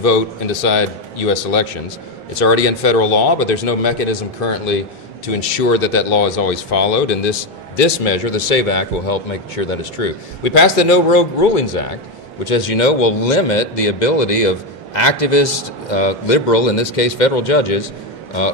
vote and decide U.S. elections. It's already in federal law, but there's no mechanism currently to ensure that that law is always followed, and this measure, the SAVE Act, will help make sure that is true. We passed the No Rogue Rulings Act, which, as you know, will limit the ability of activist, liberal, in this case federal judges,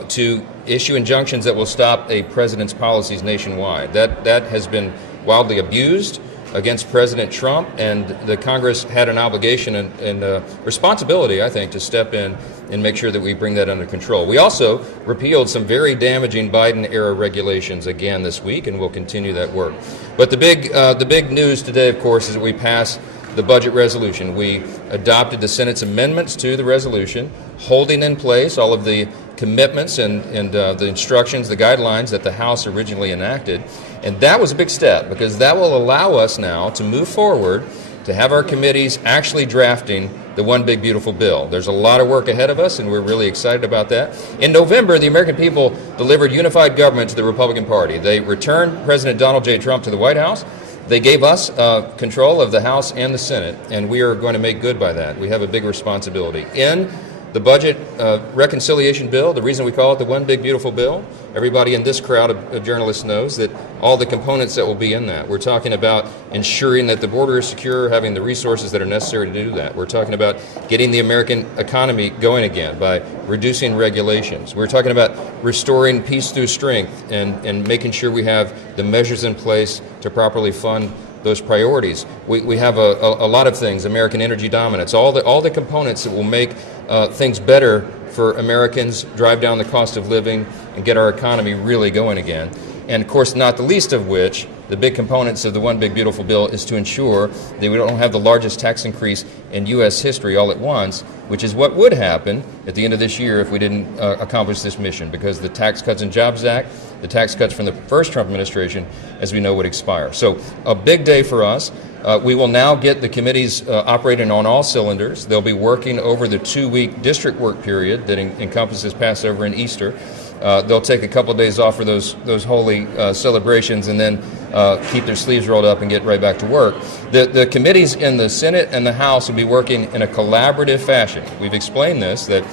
to issue injunctions that will stop a president's policies nationwide. That has been wildly abused against President Trump, and the Congress had an obligation and responsibility, I think, to step in and make sure that we bring that under control. We also repealed some very damaging Biden-era regulations again this week, and we'll continue that work. But the big news today, of course, is that we passed the budget resolution. We adopted the Senate's amendments to the resolution, holding in place all of the commitments and the instructions, the guidelines that the House originally enacted. And that was a big step, because that will allow us now to move forward, to have our committees actually drafting the One Big Beautiful Bill. There's a lot of work ahead of us, and we're really excited about that. In November, the American people delivered unified government to the Republican Party. They returned President Donald J. Trump to the White House. They gave us control of the House and the Senate, and we are going to make good by that. We have a big responsibility. In the budget reconciliation bill, the reason we call it the One Big Beautiful Bill, everybody in this crowd of journalists knows that all the components that will be in that. We're talking about ensuring that the border is secure, having the resources that are necessary to do that. We're talking about getting the American economy going again by reducing regulations. We're talking about restoring peace through strength and making sure we have the measures in place to properly fund those priorities. We have a lot of things, American energy dominance, all the components that will make things better for Americans, drive down the cost of living, and get our economy really going again. And of course, not the least of which, the big components of the One Big Beautiful Bill is to ensure that we don't have the largest tax increase in U.S. history all at once, which is what would happen at the end of this year if we didn't accomplish this mission, because the Tax Cuts and Jobs Act, the tax cuts from the first Trump administration, as we know, would expire. So a big day for us. We will now get the committees operating on all cylinders. They'll be working over the 2-week district work period that encompasses Passover and Easter. They'll take a couple of days off for those holy celebrations, and then keep their sleeves rolled up and get right back to work. The committees in the Senate and the House will be working in a collaborative fashion. We've explained that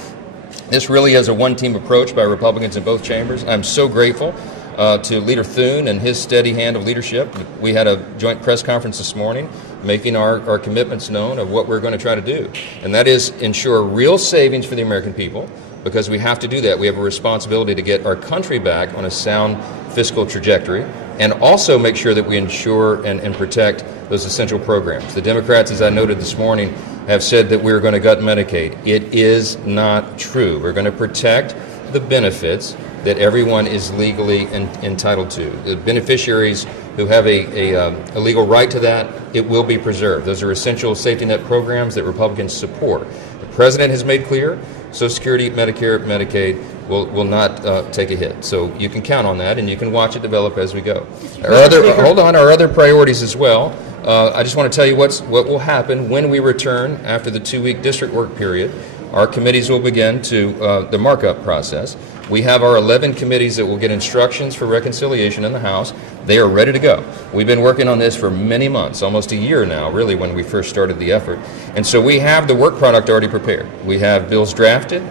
this really is a one-team approach by Republicans in both chambers. I'm so grateful to Leader Thune and his steady hand of leadership. We had a joint press conference this morning making our commitments known of what we're going to try to do. And that is ensure real savings for the American people, because we have to do that. We have a responsibility to get our country back on a sound fiscal trajectory, and also make sure that we ensure and protect those essential programs. The Democrats, as I noted this morning, have said that we're going to gut Medicaid. It is not true. We're going to protect the benefits that everyone is legally entitled to. The beneficiaries who have a legal right to that, it will be preserved. Those are essential safety net programs that Republicans support. The President has made clear Social Security, Medicare, Medicaid will not take a hit. So you can count on that, and you can watch it develop as we go. Our other priorities as well. I just want to tell you what will happen when we return after the 2-week district work period. Our committees will begin the markup process. We have our 11 committees that will get instructions for reconciliation in the House. They are ready to go. We've been working on this for many months, almost a year now, really, when we first started the effort. And so we have the work product already prepared. We have bills drafted.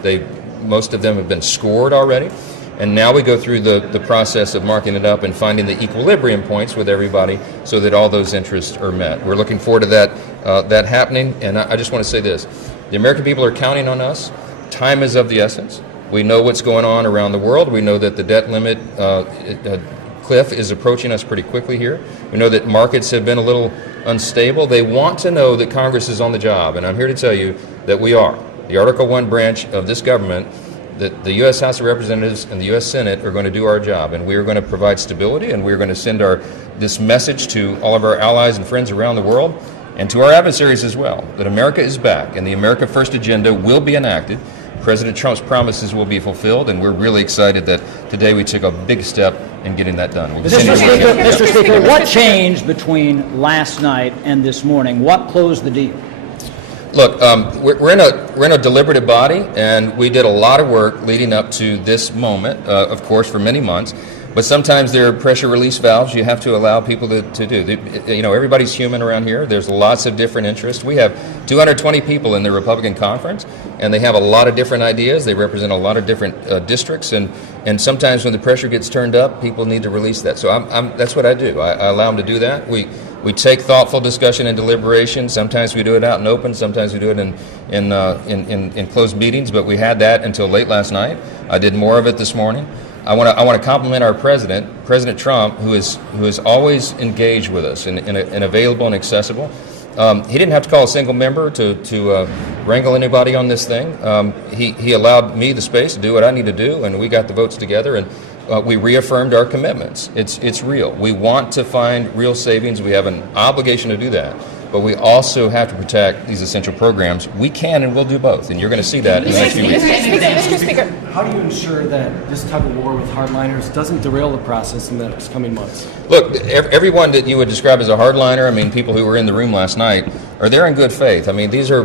Most of them have been scored already. And now we go through the process of marking it up and finding the equilibrium points with everybody so that all those interests are met. We're looking forward to that happening. And I just want to say this. The American people are counting on us. Time is of the essence. We know what's going on around the world. We know that the debt limit cliff is approaching us pretty quickly here. We know that markets have been a little unstable. They want to know that Congress is on the job, and I'm here to tell you that we are. The Article I branch of this government, that the U.S. House of Representatives and the U.S. Senate are going to do our job, and we are going to provide stability, and we're going to send this message to all of our allies and friends around the world, and to our adversaries as well, that America is back, and the America First agenda will be enacted. President Trump's promises will be fulfilled, and we're really excited that today we took a big step in getting that done. Mr. Speaker, what changed between last night and this morning? What closed the deal? Look, we're in a deliberative body, and we did a lot of work leading up to this moment, of course, for many months. But sometimes there are pressure release valves you have to allow people to do. Everybody's human around here. There's lots of different interests. We have 220 people in the Republican conference, and they have a lot of different ideas. They represent a lot of different districts, and sometimes when the pressure gets turned up, people need to release that. So that's what I do. I allow them to do that. We take thoughtful discussion and deliberation. Sometimes we do it out in open. Sometimes we do it in closed meetings. But we had that until late last night. I did more of it this morning. I want to compliment our president, President Trump, who is always engaged with us and available and accessible. He didn't have to call a single member to wrangle anybody on this thing. He allowed me the space to do what I need to do, and we got the votes together, and we reaffirmed our commitments. It's real. We want to find real savings. We have an obligation to do that. But we also have to protect these essential programs. We can and will do both, and you're going to see that in the next few weeks. Mr. Speaker. How do you ensure that this tug of war with hardliners doesn't derail the process in the next coming months? Look, everyone that you would describe as a hardliner, people who were in the room last night, are there in good faith. These are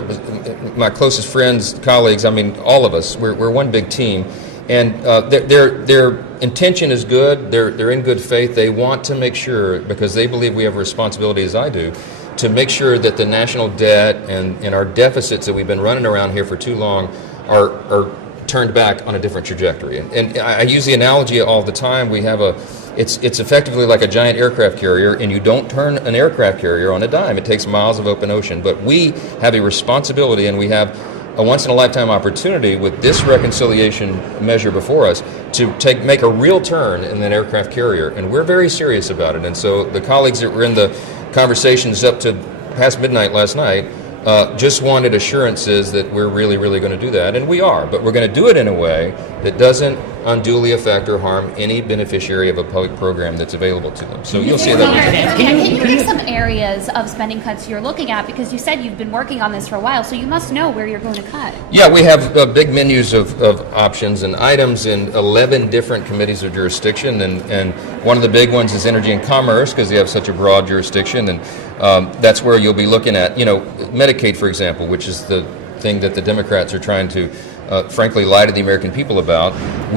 my closest friends, colleagues. All of us. We're one big team, and their intention is good. They're in good faith. They want to make sure, because they believe we have a responsibility, as I do, to make sure that the national debt and our deficits that we've been running around here for too long are turned back on a different trajectory. And I use the analogy all the time. It's effectively like a giant aircraft carrier, and you don't turn an aircraft carrier on a dime. It takes miles of open ocean. But we have a responsibility, and we have a once-in-a-lifetime opportunity with this reconciliation measure before us to make a real turn in that aircraft carrier. And we're very serious about it. And so the colleagues that were in the conversations up to past midnight last night just wanted assurances that we're really, really going to do that, and we are. But we're going to do it in a way that doesn't unduly affect or harm any beneficiary of a public program that's available to them. So you'll see that. Can you give some areas of spending cuts you're looking at? Because you said you've been working on this for a while, so you must know where you're going to cut. Yeah, we have big menus of options and items in 11 different committees of jurisdiction, and one of the big ones is energy and commerce, because they have such a broad jurisdiction, and that's where you'll be looking at, Medicaid, for example, which is the thing that the Democrats are trying to frankly lie to the American people about.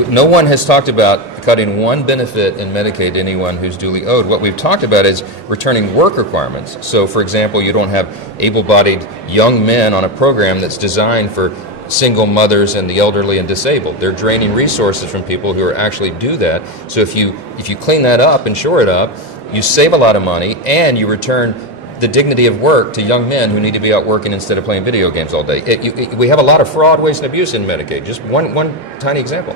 No one has talked about cutting one benefit in Medicaid to anyone who's duly owed. What we've talked about is returning work requirements. So, for example, you don't have able-bodied young men on a program that's designed for single mothers and the elderly and disabled. They're draining resources from people who are actually do that. So if you clean that up and shore it up, you save a lot of money, and you return the dignity of work to young men who need to be out working instead of playing video games all day. We have a lot of fraud, waste, and abuse in Medicaid. Just one tiny example.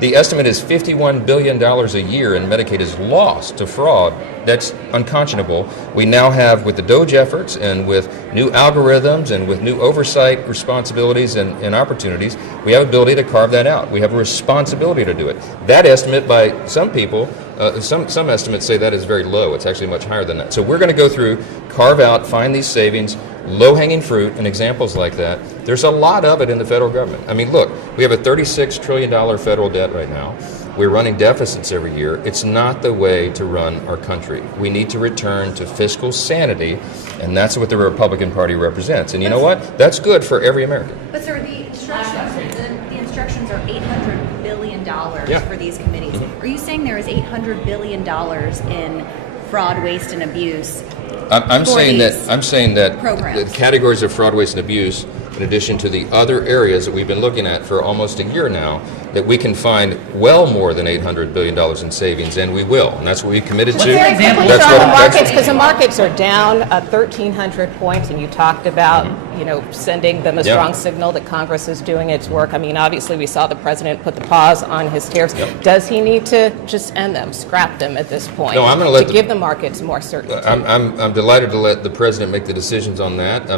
The estimate is $51 billion a year in Medicaid is lost to fraud. That's unconscionable. We now have, with the DOGE efforts and with new algorithms and with new oversight responsibilities and opportunities, we have ability to carve that out. We have a responsibility to do it. That estimate by some people, some estimates say that is very low. It's actually much higher than that. So we're going to go through, carve out, find these savings, low-hanging fruit, and examples like that. There's a lot of it in the federal government. Look, we have a $36 trillion federal debt right now. We're running deficits every year. It's not the way to run our country. We need to return to fiscal sanity, and that's what the Republican Party represents. And you know what? That's good for every American. But sir, the instructions are $800 billion for these committees. Are you saying there is $800 billion in fraud, waste, and abuse? I'm saying that programs. the categories of fraud, waste, and abuse, in addition to the other areas that we've been looking at for almost a year now, that we can find well more than $800 billion in savings, and we will. And that's what we committed to. Very quickly, sir, on the markets, because the markets are down 1,300 points, and you talked about, sending them a strong signal that Congress is doing its work. Obviously, we saw the president put the pause on his tariffs. Yep. Does he need to just end them, scrap them at this point, to give the markets more certainty? I'm delighted to let the president make the decisions on that.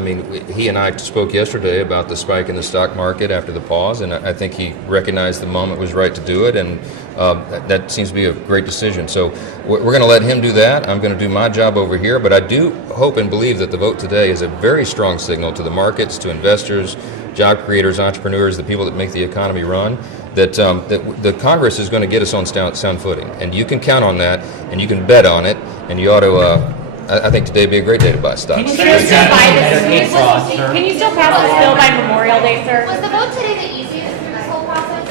He and I spoke yesterday about the spike in the stock market after the pause, and I think he recognized the moment was right to do it, and that seems to be a great decision. So we're going to let him do that. I'm going to do my job over here, but I do hope and believe that the vote today is a very strong signal to the markets, to investors, job creators, entrepreneurs, the people that make the economy run, that the Congress is going to get us on sound footing. And you can count on that, and you can bet on it, and you ought to I think today would be a great day to buy stocks. Can you still pass this bill by Memorial Day, sir? Was the vote today the easiest in this whole process?